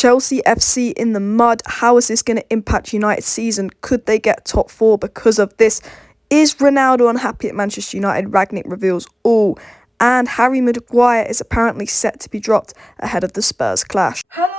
Chelsea FC in the mud. How is this going to impact United's season? Could they get top four because of this? Is Ronaldo unhappy at Manchester United? Rangnick reveals all. And Harry Maguire is apparently set to be dropped ahead of the Spurs clash. Hello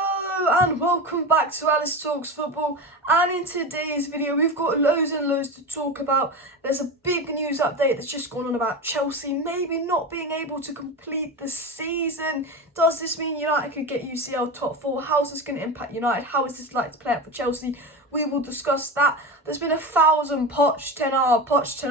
and welcome back to Alice Talks Football, and in today's video we've got loads and loads to talk about. There's a big news update that's just gone on about Chelsea maybe not being able to complete the season. Does this mean United could get UCL top four? How's this going to impact United? How is this likely to play out for Chelsea? We will discuss that. There's been 1,000 poch, Ten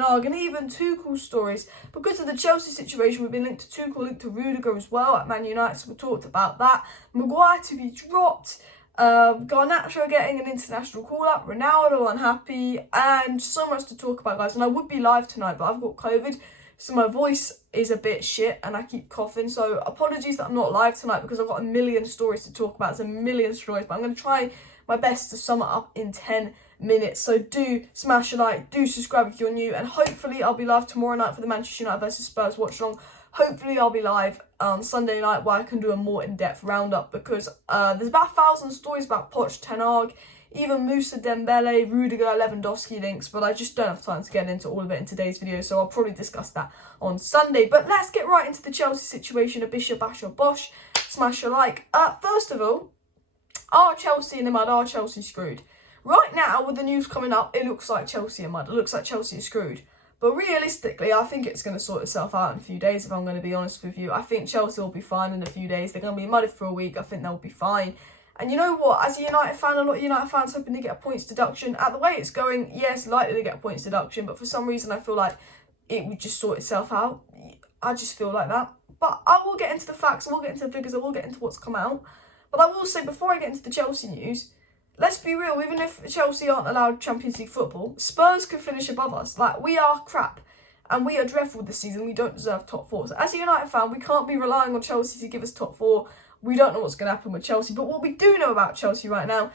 Hag, and even Tuchel stories. Because of the Chelsea situation, we've been linked to Tuchel, linked to Rudiger as well at Man United, so we talked about that. Maguire to be dropped, Garnacho getting an international call-up, Ronaldo unhappy, and so much to talk about, guys. And I would be live tonight, but I've got COVID, so my voice is a bit shit and I keep coughing. So apologies that I'm not live tonight because I've got a million stories to talk about. It's a million stories, but I'm going to try my best to sum it up in 10 minutes. So do smash a like, do subscribe if you're new, and hopefully I'll be live tomorrow night for the Manchester United versus Spurs watch along. Hopefully I'll be live Sunday night where I can do a more in-depth roundup, because there's about 1,000 stories about Poch, Ten Hag, even Musa Dembele, Rudiger, Lewandowski links, but I just don't have time to get into all of it in today's video, so I'll probably discuss that on Sunday. But let's get right into the Chelsea situation. A bisha, bash or bosh, smash a like. First of all, are Chelsea in the mud? Are Chelsea screwed? Right now, with the news coming up, it looks like Chelsea are mud. It looks like Chelsea is screwed. But realistically, I think it's going to sort itself out in a few days, if I'm going to be honest with you. I think Chelsea will be fine in a few days. They're going to be mudded for a week. I think they'll be fine. And you know what? As a United fan, a lot of United fans hoping to get a points deduction. At the way it's going, yes, likely to get a points deduction. But for some reason, I feel like it would just sort itself out. I just feel like that. But I will get into the facts. I will get into the figures. I will get into what's come out. But I will say, before I get into the Chelsea news, let's be real, even if Chelsea aren't allowed Champions League football, Spurs could finish above us. Like, we are crap, and we are dreadful this season. We don't deserve top four. So as a United fan, we can't be relying on Chelsea to give us top four. We don't know what's going to happen with Chelsea. But what we do know about Chelsea right now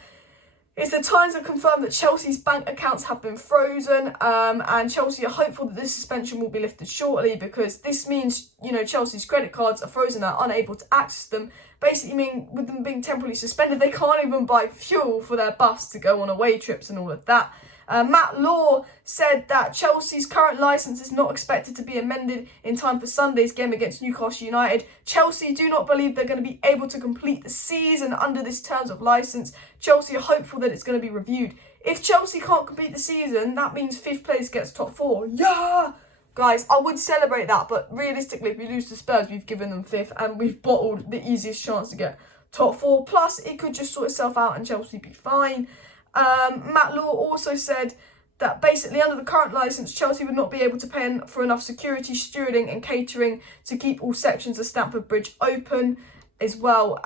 is the Times have confirmed that Chelsea's bank accounts have been frozen, and Chelsea are hopeful that this suspension will be lifted shortly, because this means, you know, Chelsea's credit cards are frozen, are unable to access them. Basically mean with them being temporarily suspended, they can't even buy fuel for their bus to go on away trips and all of that. Matt Law said that Chelsea's current licence is not expected to be amended in time for Sunday's game against Newcastle United. Chelsea do not believe they're going to be able to complete the season under this terms of licence. Chelsea are hopeful that it's going to be reviewed. If Chelsea can't complete the season, that means 5th place gets top 4. Yeah! Guys, I would celebrate that, but realistically, if we lose to Spurs, we've given them 5th and we've bottled the easiest chance to get top 4. Plus, it could just sort itself out and Chelsea be fine. Matt Law also said that basically under the current licence, Chelsea would not be able to pay for enough security, stewarding and catering to keep all sections of Stamford Bridge open as well,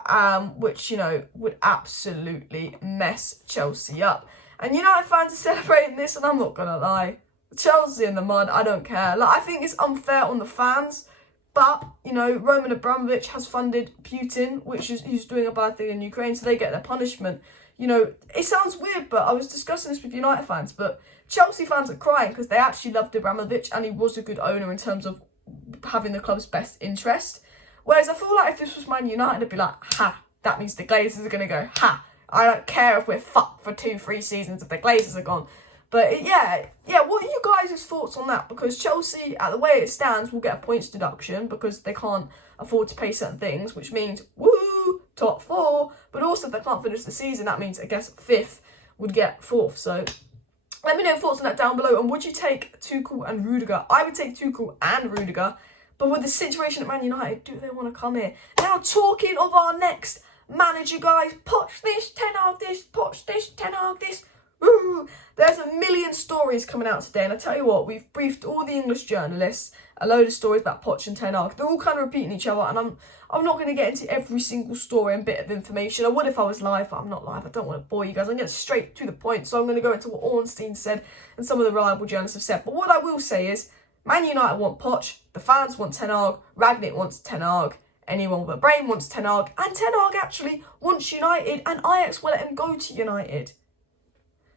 which, you know, would absolutely mess Chelsea up. And United fans are celebrating this, and I'm not going to lie. Chelsea in the mud, I don't care. Like, I think it's unfair on the fans, but, you know, Roman Abramovich has funded Putin, who's doing a bad thing in Ukraine, so they get their punishment. You know, it sounds weird, but I was discussing this with United fans, but Chelsea fans are crying because they actually loved Abramovich and he was a good owner in terms of having the club's best interest. Whereas I feel like if this was Man United, I'd be like, ha, that means the Glazers are going to go, ha, I don't care if we're fucked for 2-3 seasons if the Glazers are gone. But yeah, what are you guys' thoughts on that? Because Chelsea, at the way it stands, will get a points deduction because they can't afford to pay certain things, which means, woo, top 4. But also, if they can't finish the season, that means, I guess, 5th would get 4th. So let me know your thoughts on that down below. And would you take Tuchel and Rudiger? I would take Tuchel and Rudiger. But with the situation at Man United, do they want to come here? Now, talking of our next manager, guys, Poch this, Ten Hag this, Poch this, Ten Hag this. Ooh, there's a million stories coming out today, and I tell you what, we've briefed all the English journalists a load of stories about Poch and Ten Hag. They're all kind of repeating each other, and I'm not going to get into every single story and bit of information. I would if I was live, but I'm not live. I don't want to bore you guys. I'm going to get straight to the point, so I'm going to go into what Ornstein said and some of the reliable journalists have said. But what I will say is, Man United want Poch, the fans want Ten Hag, Rangnick wants Ten Hag, anyone with a brain wants Ten Hag, and Ten Hag actually wants United, and Ajax will let him go to United.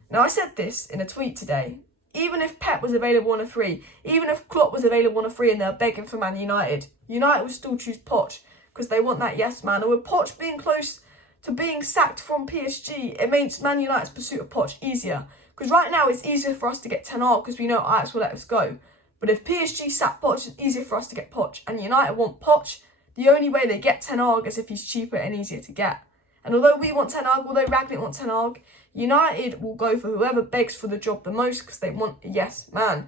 Now, I said this in a tweet today. Even if Pep was available on a free, even if Klopp was available on a free and they're begging for Man United, United would still choose Poch because they want that yes man. And with Poch being close to being sacked from PSG, it makes Man United's pursuit of Poch easier. Because right now it's easier for us to get Ten Hag because we know Ajax will let us go. But if PSG sack Poch, it's easier for us to get Poch. And United want Poch. The only way they get Ten Hag is if he's cheaper and easier to get. And although we want Ten Hag, although Rangnick wants Ten Hag, United will go for whoever begs for the job the most because they want a yes man.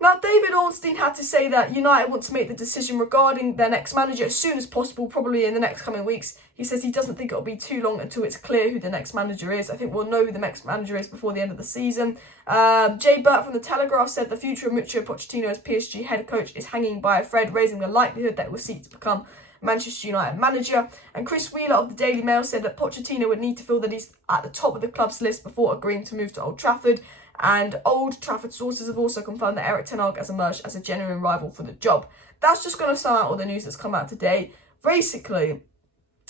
Now, David Ornstein had to say that United want to make the decision regarding their next manager as soon as possible, probably in the next coming weeks. He says he doesn't think it'll be too long until it's clear who the next manager is. I think we'll know who the next manager is before the end of the season. Jay Burt from The Telegraph said the future of Mauricio Pochettino as PSG head coach is hanging by a thread, raising the likelihood that he will seek to become Manchester United manager. And Chris Wheeler of the Daily Mail said that Pochettino would need to feel that he's at the top of the club's list before agreeing to move to Old Trafford. And Old Trafford sources have also confirmed that Erik Ten Hag has emerged as a genuine rival for the job. That's just going to sum out all the news that's come out today. Basically,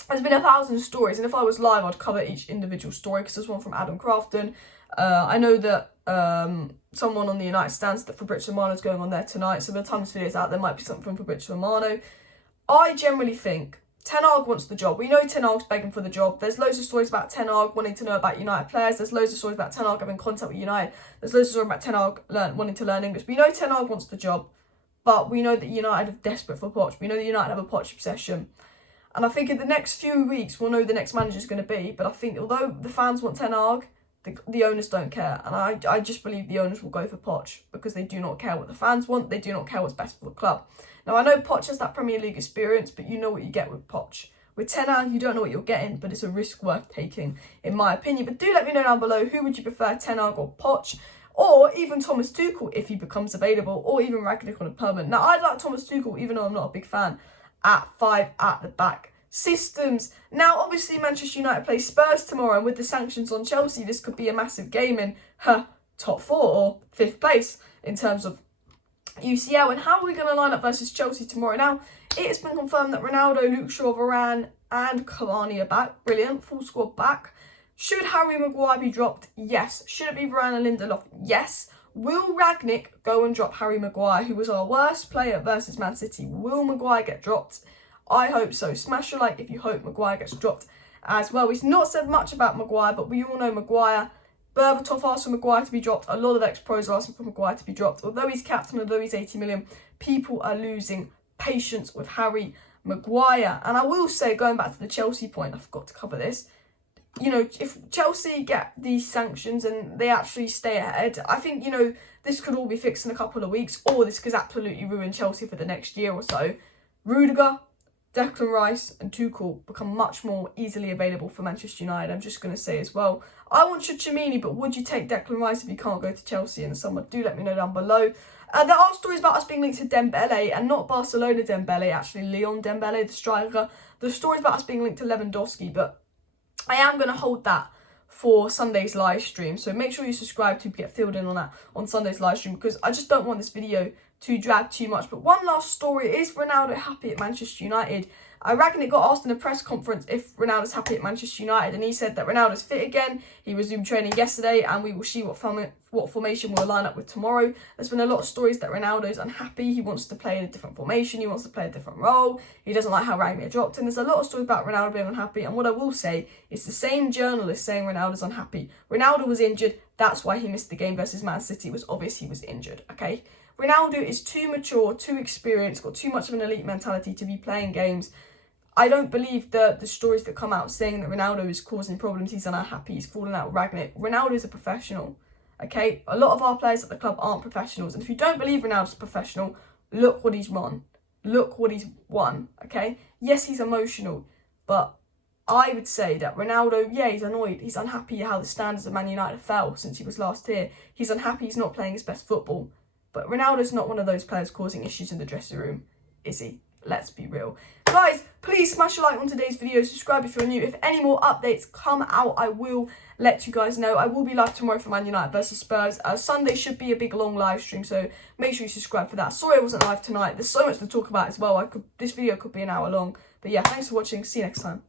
there's been 1,000 stories, and if I was live, I'd cover each individual story because there's one from Adam Crafton. I know that someone on the United stand said that Fabrizio Romano is going on there tonight, so by the time this video's out, there might be something from Fabrizio Romano. I generally think Ten Hag wants the job. We know Ten Hag's begging for the job. There's loads of stories about Ten Hag wanting to know about United players. There's loads of stories about Ten Hag having contact with United. There's loads of stories about Ten Hag wanting to learn English. We know Ten Hag wants the job, but we know that United are desperate for Poch. We know that United have a Poch obsession. And I think in the next few weeks, we'll know who the next manager is going to be. But I think although the fans want Ten Hag, the owners don't care. And I just believe the owners will go for Poch because they do not care what the fans want. They do not care what's best for the club. Now, I know Poch has that Premier League experience, but you know what you get with Poch. With Ten Hag, you don't know what you're getting, but it's a risk worth taking, in my opinion. But do let me know down below, who would you prefer, Ten Hag or Poch? Or even Thomas Tuchel, if he becomes available, or even Rangnick on a permanent. Now, I'd like Thomas Tuchel, even though I'm not a big fan, at 5 at the back. Systems. Now, obviously, Manchester United play Spurs tomorrow, and with the sanctions on Chelsea, this could be a massive game in top 4 or 5th place in terms of UCL. And how are we going to line up versus Chelsea tomorrow? Now, it has been confirmed that Ronaldo, Luke Shaw, Varane and Cavani are back. Brilliant. Full squad back. Should Harry Maguire be dropped? Yes. Should it be Varane and Lindelof? Yes. Will Rangnick go and drop Harry Maguire, who was our worst player versus Man City? Will Maguire get dropped? I hope so. Smash a like if you hope Maguire gets dropped as well. We've not said much about Maguire, but we all know Maguire. Berbatov asked for Maguire to be dropped. A lot of ex-pros are asking for Maguire to be dropped. Although he's captain, although he's 80 million, people are losing patience with Harry Maguire. And I will say, going back to the Chelsea point, I forgot to cover this. You know, if Chelsea get these sanctions and they actually stay ahead, I think, you know, this could all be fixed in a couple of weeks, or this could absolutely ruin Chelsea for the next year or so. Rudiger, Declan Rice and Tuchel become much more easily available for Manchester United. I'm just going to say as well, I want Tchouaméni, but would you take Declan Rice if you can't go to Chelsea in the summer? Do let me know down below. There are stories about us being linked to Dembele, and not Barcelona Dembele, actually Leon Dembele, the striker. There's stories about us being linked to Lewandowski, but I am going to hold that for Sunday's live stream. So make sure you subscribe to get filled in on that on Sunday's live stream, because I just don't want this video to drag too much. But one last story, is Ronaldo happy at Manchester United? Rangnick got asked in a press conference if Ronaldo's happy at Manchester United, and he said that Ronaldo's fit again. He resumed training yesterday, and we will see what formation we'll line up with tomorrow. There's been a lot of stories that Ronaldo's unhappy. He wants to play in a different formation. He wants to play a different role. He doesn't like how Rangnick dropped him. There's a lot of stories about Ronaldo being unhappy, and what I will say is the same journalist saying Ronaldo's unhappy. Ronaldo was injured. That's why he missed the game versus Man City. It was obvious he was injured, okay? Ronaldo is too mature, too experienced, got too much of an elite mentality to be playing games. I don't believe the stories that come out saying that Ronaldo is causing problems, he's unhappy, he's falling out with Rangnick. Ronaldo is a professional, okay? A lot of our players at the club aren't professionals. And if you don't believe Ronaldo's a professional, look what he's won. Look what he's won, okay? Yes, he's emotional, but I would say that Ronaldo, yeah, he's annoyed. He's unhappy how the standards of Man United fell since he was last here. He's unhappy he's not playing his best football. But Ronaldo's not one of those players causing issues in the dressing room, is he? Let's be real. Guys, please smash a like on today's video. Subscribe if you're new. If any more updates come out, I will let you guys know. I will be live tomorrow for Man United versus Spurs. Sunday should be a big long live stream, so make sure you subscribe for that. Sorry I wasn't live tonight. There's so much to talk about as well. This video could be an hour long. But yeah, thanks for watching. See you next time.